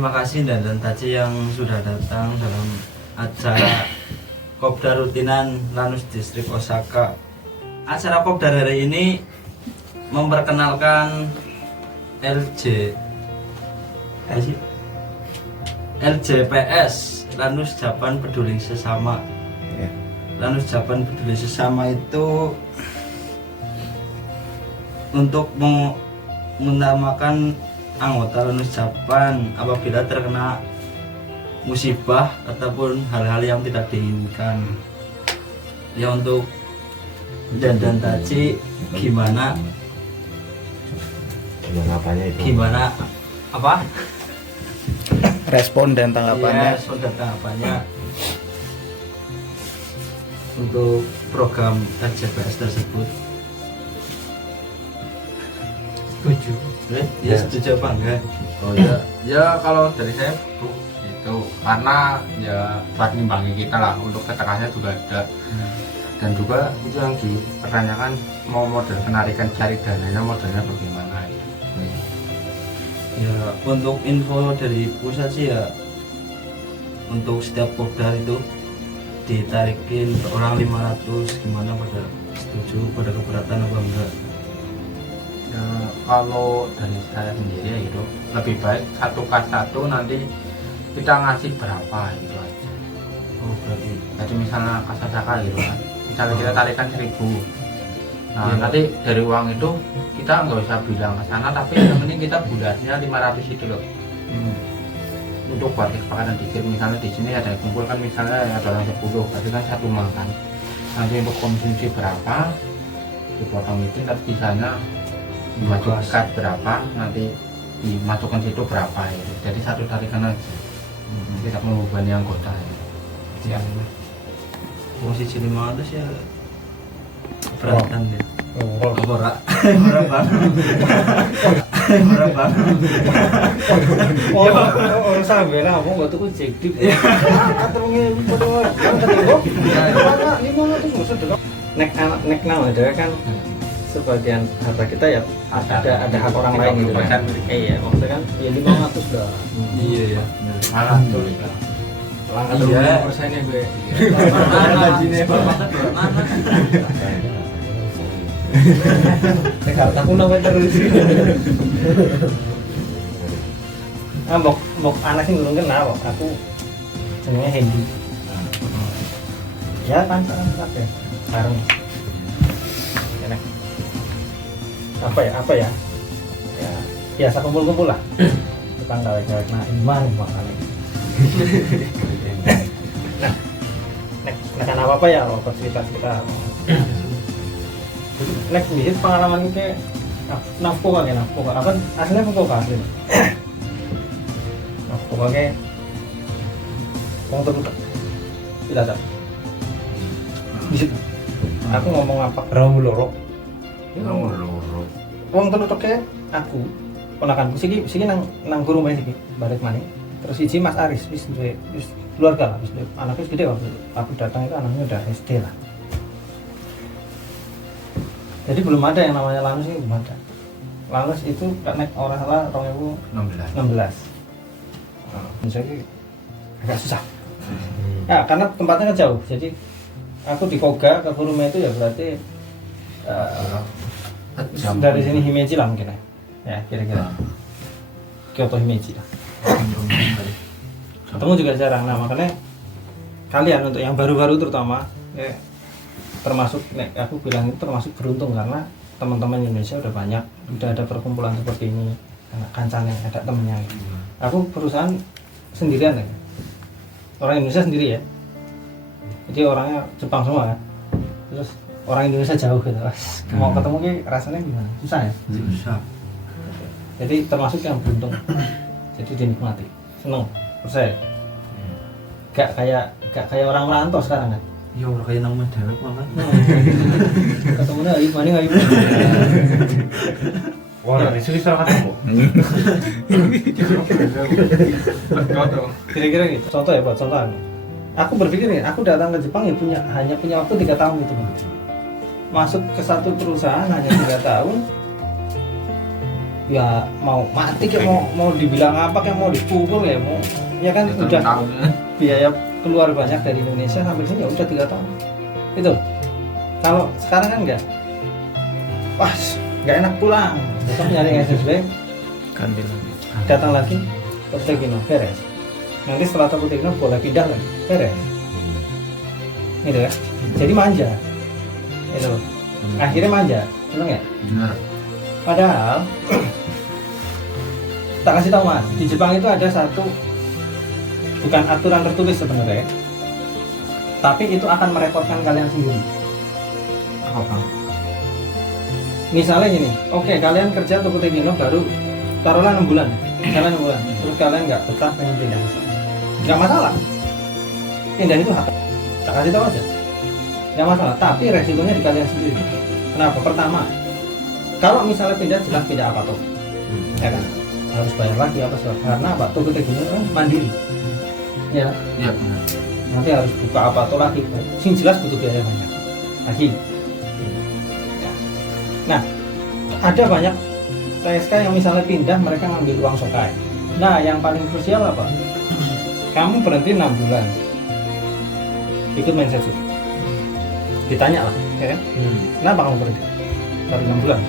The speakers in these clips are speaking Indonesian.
terima kasih dan Taci yang sudah datang dalam acara Kopdar rutinan Lanus Distrik Osaka. Acara Kopdar hari ini memperkenalkan LJPS, Lanus Japan Peduli Sesama. Lanus Japan Peduli Sesama itu untuk menamakan anggota Lanus Japan apabila terkena musibah ataupun hal-hal yang tidak diinginkan. Ya, untuk dan Taci gimana apa respon dan tanggapannya? Respon dan tanggapannya untuk program LJPS tersebut. Setuju. Ya setuju apa enggak? Oh ya kalau dari saya itu karena ya buat ngimbangi kita lah, untuk keterangannya juga ada. Dan juga itu yang dipertanyakan, mau model penarikan cari dananya modelnya bagaimana gitu. Ya, untuk info dari pusat sih ya, untuk setiap kopdar itu ditarikin per orang 500. Gimana, pada setuju, pada keberatan apa enggak? Ya, kalau dari saya sendiri ya gitu, lebih baik satu kas satu, nanti kita ngasih berapa gitu aja. Oh, berarti Jadi misalnya kas Osaka gitu kan, misalnya kita tarikan 1000. Nah, Iya. nanti dari uang itu kita nggak usah bilang ke sana, tapi yang penting kita bulatnya 500 itu loh. Untuk buat kesepakatan dikit, misalnya di sini ada yang kumpul kan, misalnya ada orang 10, berarti kan satu makan. Nanti untuk konsumsi berapa dipotong itu, tapi sisanya dimasukkan berapa, nanti dimasukkan situ berapa itu. Jadi satu tarikan aja, tidak membebani anggota ya. fungsi 500 ya keberatan ya. Berapa? Berapa? Orang sampai lah, aku nggak tuh objektif. Aturnya pada nek nama ada kan sebagian harta kita ya ada hak orang lain gitu kan. Iya, maksudnya kan ya 500 dah. Iya ya. Malah tuh Langkah Iya. persennya gue. Jakarta aku namanya terus. Mbok anak sih belum kenal, aku jenenge Hendy. Ya kan kabeh bareng. Enak. Apa ya? Ya biasa kumpul-kumpul lah. Tukang gawe-gawe nah iman makane. Nah, apa ya kalau cerita nek bisa pengalaman kayak nafko apa aslinya nafko asli nafko kayak wong tertutup tidak ada bisa aku ngomong apa loro wong tertutup kayak aku ponakanku sih nang guru main sih balik maning. Terus iji Mas Aris wis keluarga lah, anaknya gede waktu itu. Aku datang itu anaknya udah SD lah. Jadi belum ada yang namanya Lanus ini, belum ada. Lanus itu naik orang salah 2016. Misalnya agak susah. Ya karena tempatnya kan jauh. Jadi aku di Koga ke Kurume itu ya berarti dari sini Himeji lah mungkin ya. Ya kira-kira Kyoto Himeji lah. Ketemu juga jarang. Nah makanya kalian untuk yang baru-baru terutama termasuk aku bilang itu termasuk beruntung, karena teman-teman Indonesia udah banyak, udah ada perkumpulan seperti ini, kancane ada temennya gitu. Aku perusahaan sendirian ya, orang Indonesia sendiri ya, jadi orangnya Jepang semua kan, terus orang Indonesia jauh gitu. Mau ketemu ki rasanya gimana, susah ya. Susah. Jadi termasuk yang beruntung, jadi dinikmati, seneng percaya. Gak kayak orang merantau sekarang kan. Ya orang kayak nang Madawet malah. Ketemunya ayo mana ayo. Wah, itu bisa ketemu. Kira-kira gitu. Contoh ya, buat contohan. Aku berpikir nih, aku datang ke Jepang ya hanya punya waktu 3 tahun gitu. Masuk ke satu perusahaan hanya 3 tahun. ya mau mati kayak mau dibilang apa kayak mau dipukul ya mau ya kan Hitung udah tahunnya. biaya keluar banyak dari Indonesia sampai sini ya udah 3 tahun itu. Kalau sekarang kan enggak, wah nggak enak pulang, tetap nyari SSB, ganti lagi. datang lagi Pochettino beres, nanti setelah Pochettino boleh pindah lagi beres, gitu ya. Jadi manja, itu akhirnya manja, benar nggak? Bener. Padahal tak kasih tahu mas, di Jepang itu ada satu bukan aturan tertulis sebenarnya, tapi itu akan merepotkan kalian sendiri. Apa bang? Misalnya gini, oke kalian kerja untuk Pochettino baru taruhlah 6 bulan, misalnya 6 bulan, terus kalian nggak betah pengen pindah, nggak masalah, pindah itu hak, tak kasih tahu aja, nggak masalah. Tapi resikonya di kalian sendiri. Kenapa? Pertama, kalau misalnya pindah jelas pindah apa tuh, ya kan, harus bayar lagi apa sih? Karena apa? Tuh Pochettino kan mandiri, ya, Iya bener. nanti harus buka apa tuh lagi, sing jelas butuh biaya banyak lagi. Nah, ada banyak TSK yang misalnya pindah mereka ngambil uang sokai. Nah, yang paling krusial apa? Kamu berhenti 6 bulan ikut mindset itu. Ditanya lah, ya kan? Kenapa kamu berhenti? Baru 6 bulan.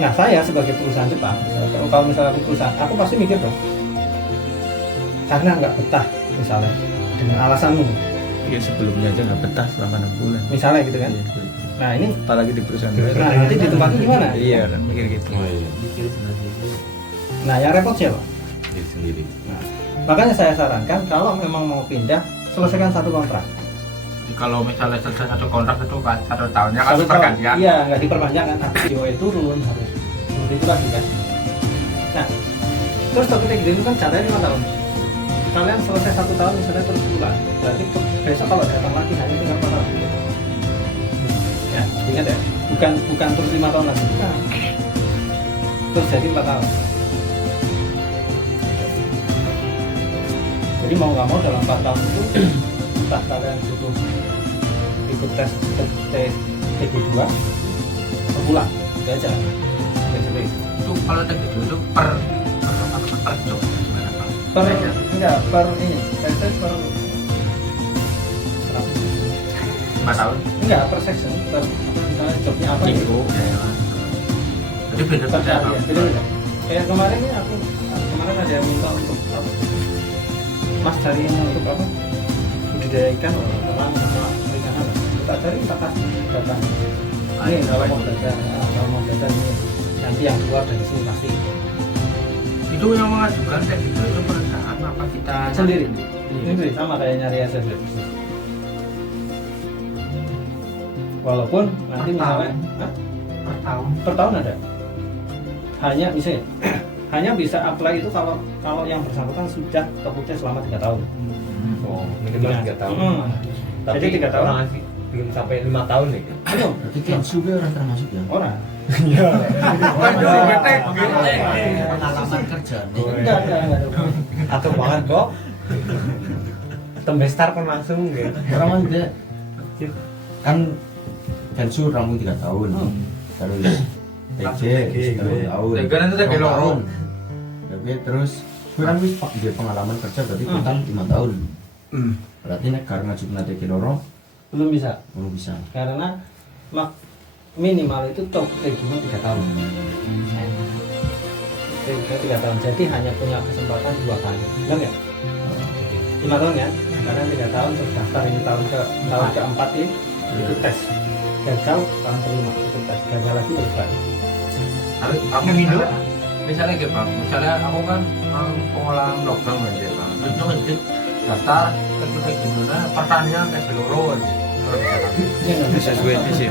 Nah, saya sebagai perusahaan Jepang, kalau misalnya aku perusahaan, aku pasti mikir dong. Karena nggak betah misalnya dengan alasanmu, Ya sebelumnya aja nggak betah selama 6 bulan. misalnya gitu kan. Iya. Nah, ini Apalagi di perusahaan baru. nah nanti ditempatkan gimana? Iya, orang mikir gitu. Mikir sendiri. Nah, yang repot siapa? Diri sendiri. Nah, makanya saya sarankan kalau memang mau pindah, selesaikan satu kontrak. Jadi kalau misalnya selesai satu kontrak itu kan 1 tahunnya kan Satu tahun. pergantian. Iya, nggak diperpanjang kan, tapi DOE turun harus seperti itu lagi kan. Nah, terus ketika itu kan jatahnya 5 tahun. Kalian selesai 1 tahun misalnya terus pulang, berarti besok kalau datang lagi hanya tinggal 4 tahun. Ya, ingat ya, bukan terus 5 tahun lagi, bukan. Terus jadi 4 tahun. Jadi mau nggak mau dalam 4 tahun itu entah kalian butuh ikut tes TG2 atau pulang, itu aja. Basically. Itu kalau TG2 itu per job gimana bang? Per Beda. enggak per ini tesnya per berapa? 5 tahun. Enggak per section per apa misalnya jobnya apa gitu. Minggu. Jadi beda Per beda. kali ya, beda-beda. Kayak kemarin ini aku kemarin ada yang minta untuk apa? Mas cari yang untuk apa? Budidaya ikan orang sama perikanan. Kita cari kita kasih data. Ini kalau mau belajar, kalau mau belajar ini nanti yang keluar dari sini pasti Itu yang mengajukan TG2 itu perusahaan apa kita sendiri. Iya. Ini sama kayak nyari SSB. Walaupun nanti Per tahun. misalnya hah? Per tahun. Per tahun ada. Hanya misalnya hanya bisa apply itu kalau yang bersangkutan sudah terputih selama 3 tahun. Oh, minimal 3 tahun. Tapi Jadi 3 tahun. orang belum sampai 5 tahun nih. Belum. Berarti Kensu ke orang termasuk ya? Orang. Pengalaman kerja nih. Enggak. Atau bahkan kok tembestar kan langsung gitu. Orang kan dia kan Kensu ramu 3 tahun. Terus TJ 1 tahun. TG itu TG loro. Tapi terus gue kan wis dia pengalaman kerja berarti total 5 tahun. Berarti nek karena ngajukan TG loro Belum bisa. belum bisa. Karena minimal itu top cuma 3 tahun. 3 tahun. Jadi hanya punya kesempatan 2 kali. Benar nggak? 5 tahun ya. Karena 3 tahun terus daftar ini tahun keempat ini itu tes. Gagal tahun kelima itu tes. Gagal lagi terus balik. Tapi aku misalnya gitu bang, misalnya aku kan pengolahan logam aja bang, itu kan daftar ke gimana pertanian kayak geloro aja. Iya nggak bisa. Sesuai visi.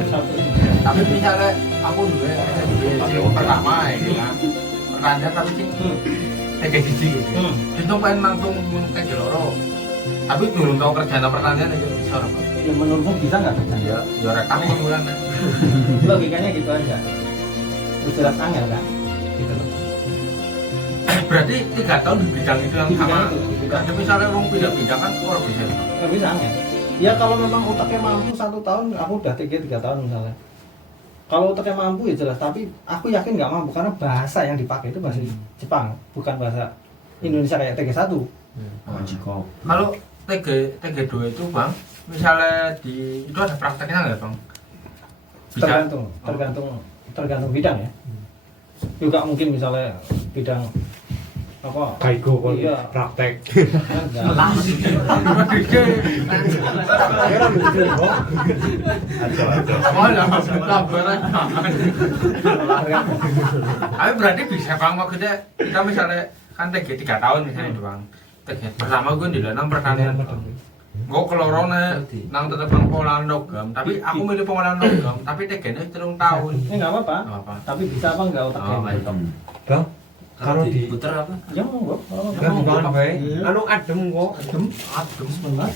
Tapi misalnya aku dulu yang pertama ya gitu kan, pertanian tapi sih kayak siji gitu. Itu pengen langsung kayak geloro. Tapi belum tahu kerjaan pertanian aja bisa apa? Ya menurutmu bisa nggak kerja? Ya rekam kemudian. Logikanya gitu aja. Jelas angel kan? Gitu loh. Berarti 3 tahun di bidang itu yang Di bidang sama. itu, di bidang. Tapi misalnya orang pindah-pindah kan orang bisa. Nggak bisa angel. Ya kalau memang otaknya mampu 1 tahun, aku udah 3 tahun misalnya. Kalau ternyata mampu ya jelas, tapi aku yakin nggak mampu karena bahasa yang dipakai itu bahasa Jepang, bukan bahasa Indonesia kayak TG1. Kalau TG2 itu bang, misalnya itu ada prakteknya nggak bang? Bisa? Tergantung bidang ya. Juga mungkin misalnya bidang apa? Kaigo kon Iya. praktek. Tapi berarti bisa bang, maksudnya kita misalnya kan TG 3 tahun misalnya itu bang. TG pertama gue di dalam pertanian. Gue kelorone nang tetep nang pengolahan logam, tapi aku milih pengolahan logam, tapi TG-nya 3 tahun. Ini nggak apa-apa. Nggak apa. Tapi bisa apa nggak otaknya? Bang, Kalau kalau di diputer apa? Ya monggo. kan dibangun bae. Anu adem kok. Adem.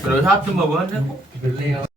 Terus adem banget ya.